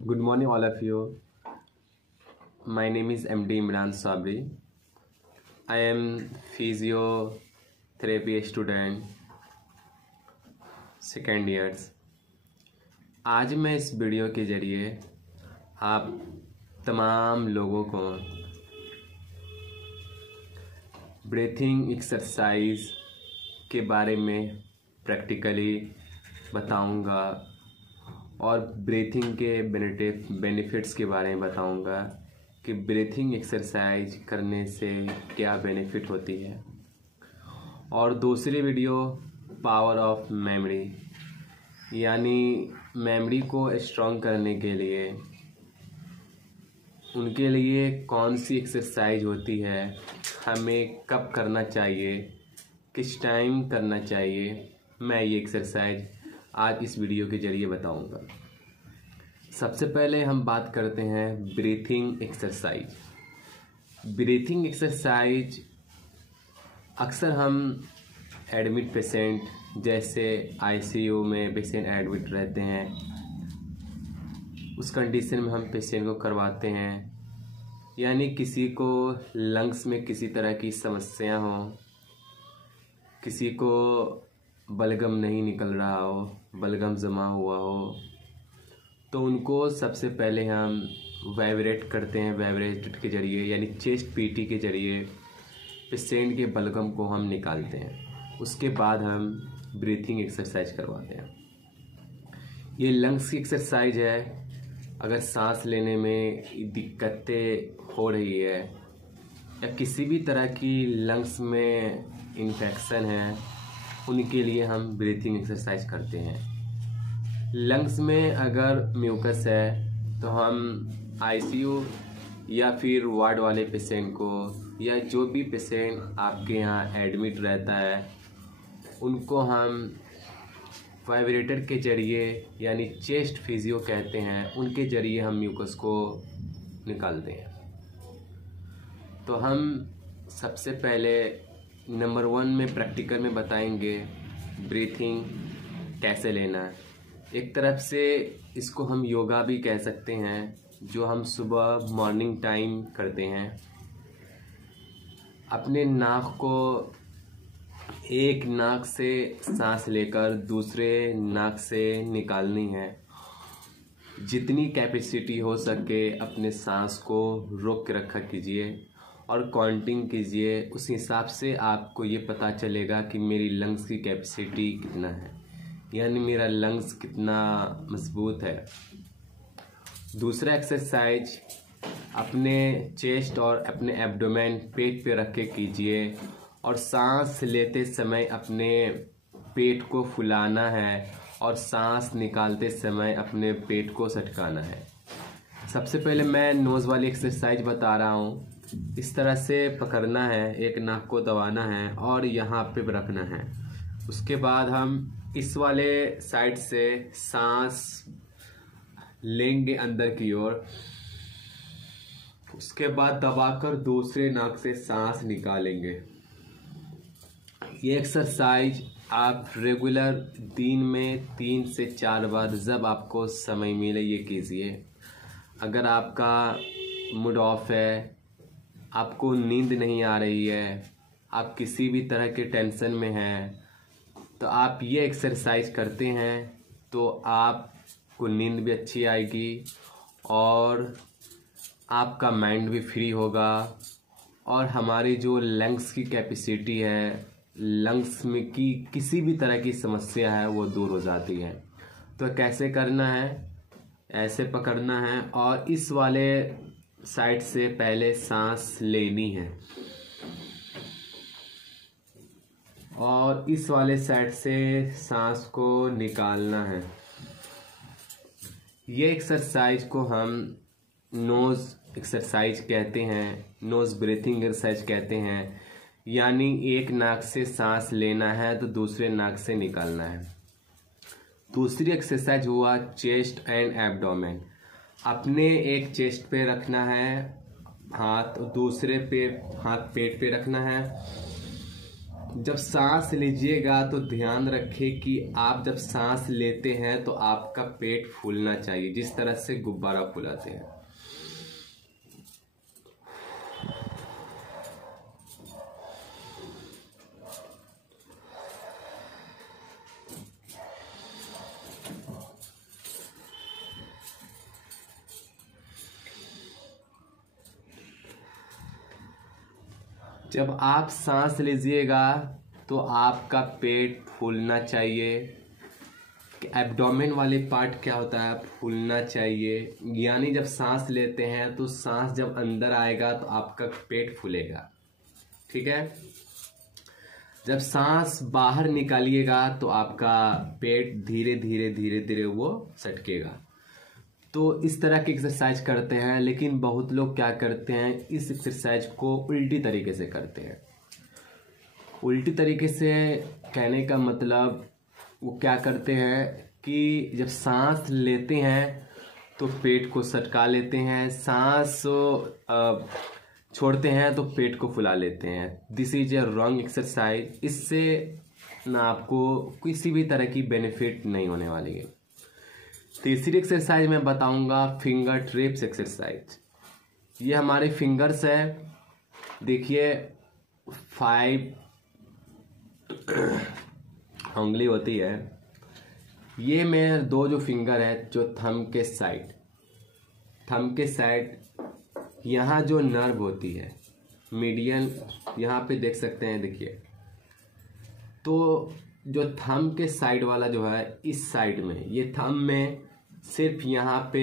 Good morning, all of you. My name is MD Imran Sabri. I am physiotherapy student, second years. आज मैं इस video के ज़रिए आप तमाम लोगों को ब्रीथिंग एक्सरसाइज के बारे में प्रैक्टिकली बताऊंगा और ब्रीथिंग के बेनिफिट्स के बारे में बताऊंगा कि ब्रीथिंग एक्सरसाइज करने से क्या बेनिफिट होती है। और दूसरी वीडियो पावर ऑफ मेमोरी, यानी मेमोरी को स्ट्रॉन्ग करने के लिए उनके लिए कौन सी एक्सरसाइज होती है, हमें कब करना चाहिए, किस टाइम करना चाहिए, मैं ये एक्सरसाइज आज इस वीडियो के ज़रिए बताऊंगा। सबसे पहले हम बात करते हैं ब्रीथिंग एक्सरसाइज। ब्रीथिंग एक्सरसाइज अक्सर हम एडमिट पेशेंट, जैसे आईसीयू में पेशेंट एडमिट रहते हैं, उस कंडीशन में हम पेशेंट को करवाते हैं। यानी किसी को लंग्स में किसी तरह की समस्या हो, किसी को बलगम नहीं निकल रहा हो, बलगम जमा हुआ हो, तो उनको सबसे पहले हम वाइब्रेट करते हैं। वाइब्रेट के ज़रिए यानी चेस्ट पीटी के ज़रिए पेशेंट के बलगम को हम निकालते हैं। उसके बाद हम ब्रीथिंग एक्सरसाइज करवाते हैं। ये लंग्स की एक्सरसाइज है। अगर सांस लेने में दिक्कतें हो रही है या किसी भी तरह की लंग्स में इन्फेक्शन है, उनके लिए हम ब्रीथिंग एक्सरसाइज करते हैं। लंग्स में अगर म्यूकस है तो हम आईसीयू या फिर वार्ड वाले पेशेंट को, या जो भी पेशेंट आपके यहाँ एडमिट रहता है, उनको हम वाइब्रेटर के ज़रिए यानी चेस्ट फिजियो कहते हैं, उनके ज़रिए हम म्यूकस को निकालते हैं। तो हम सबसे पहले नंबर 1 में प्रैक्टिकल में बताएंगे ब्रीथिंग कैसे लेना है। एक तरफ से इसको हम योगा भी कह सकते हैं, जो हम सुबह मॉर्निंग टाइम करते हैं। अपने नाक को एक नाक से सांस लेकर दूसरे नाक से निकालनी है। जितनी कैपेसिटी हो सके अपने सांस को रोक के रखा कीजिए और काउंटिंग कीजिए। उस हिसाब से आपको ये पता चलेगा कि मेरी लंग्स की कैपेसिटी कितना है, यानी मेरा लंग्स कितना मजबूत है। दूसरा एक्सरसाइज अपने चेस्ट और अपने एब्डोमेन पेट पे रख के कीजिए और सांस लेते समय अपने पेट को फुलाना है और सांस निकालते समय अपने पेट को सटकाना है। सबसे पहले मैं नोज़ वाली एक्सरसाइज बता रहा हूँ। इस तरह से पकड़ना है, एक नाक को दबाना है और यहाँ पे रखना है। उसके बाद हम इस वाले साइड से सांस लेंगे अंदर की ओर। उसके बाद दबाकर दूसरे नाक से सांस निकालेंगे। ये एक्सरसाइज आप रेगुलर दिन में 3 से 4 बार जब आपको समय मिले ये कीजिए। अगर आपका मूड ऑफ है, आपको नींद नहीं आ रही है, आप किसी भी तरह के टेंशन में हैं, तो आप ये एक्सरसाइज करते हैं तो आपको नींद भी अच्छी आएगी और आपका माइंड भी फ्री होगा। और हमारी जो लंग्स की कैपेसिटी है, लंग्स में की किसी भी तरह की समस्या है, वो दूर हो जाती है। तो कैसे करना है, ऐसे पकड़ना है और इस वाले साइड से पहले सांस लेनी है और इस वाले साइड से सांस को निकालना है। ये एक्सरसाइज को हम नोज़ एक्सरसाइज कहते हैं, नोज़ ब्रीथिंग एक्सरसाइज कहते हैं। यानी एक नाक से सांस लेना है तो दूसरे नाक से निकालना है। दूसरी एक्सरसाइज हुआ चेस्ट एंड एब्डोमेन। अपने एक चेस्ट पे रखना है हाथ, दूसरे पे हाथ पेट पे रखना है जब सांस लीजिएगा तो ध्यान रखें कि आप जब सांस लेते हैं तो आपका पेट फूलना चाहिए, जिस तरह से गुब्बारा फुलाते हैं। जब आप सांस लीजिएगा तो आपका पेट फूलना चाहिए। एब्डोमेन वाले पार्ट क्या होता है, फूलना चाहिए। यानी जब सांस लेते हैं तो सांस जब अंदर आएगा तो आपका पेट फूलेगा, ठीक है। जब सांस बाहर निकालिएगा तो आपका पेट धीरे धीरे धीरे धीरे वो सटकेगा। तो इस तरह की एक्सरसाइज करते हैं, लेकिन बहुत लोग क्या करते हैं, इस एक्सरसाइज को उल्टी तरीके से करते हैं। उल्टी तरीके से कहने का मतलब वो क्या करते हैं कि जब सांस लेते हैं तो पेट को सटका लेते हैं, सांस छोड़ते हैं तो पेट को फुला लेते हैं। This is a wrong exercise. इससे ना आपको किसी भी तरह की बेनिफिट नहीं होने वाली है। तीसरी एक्सरसाइज मैं बताऊंगा फिंगर ट्रैप्स एक्सरसाइज। ये हमारे फिंगर्स है, देखिए 5 उंगली होती है। ये में 2 जो फिंगर है जो थंब के साइड यहाँ जो नर्व होती है मीडियन, यहाँ पे देख सकते हैं, देखिए। तो जो थंब के साइड वाला जो है इस साइड में, ये थंब में सिर्फ यहाँ पे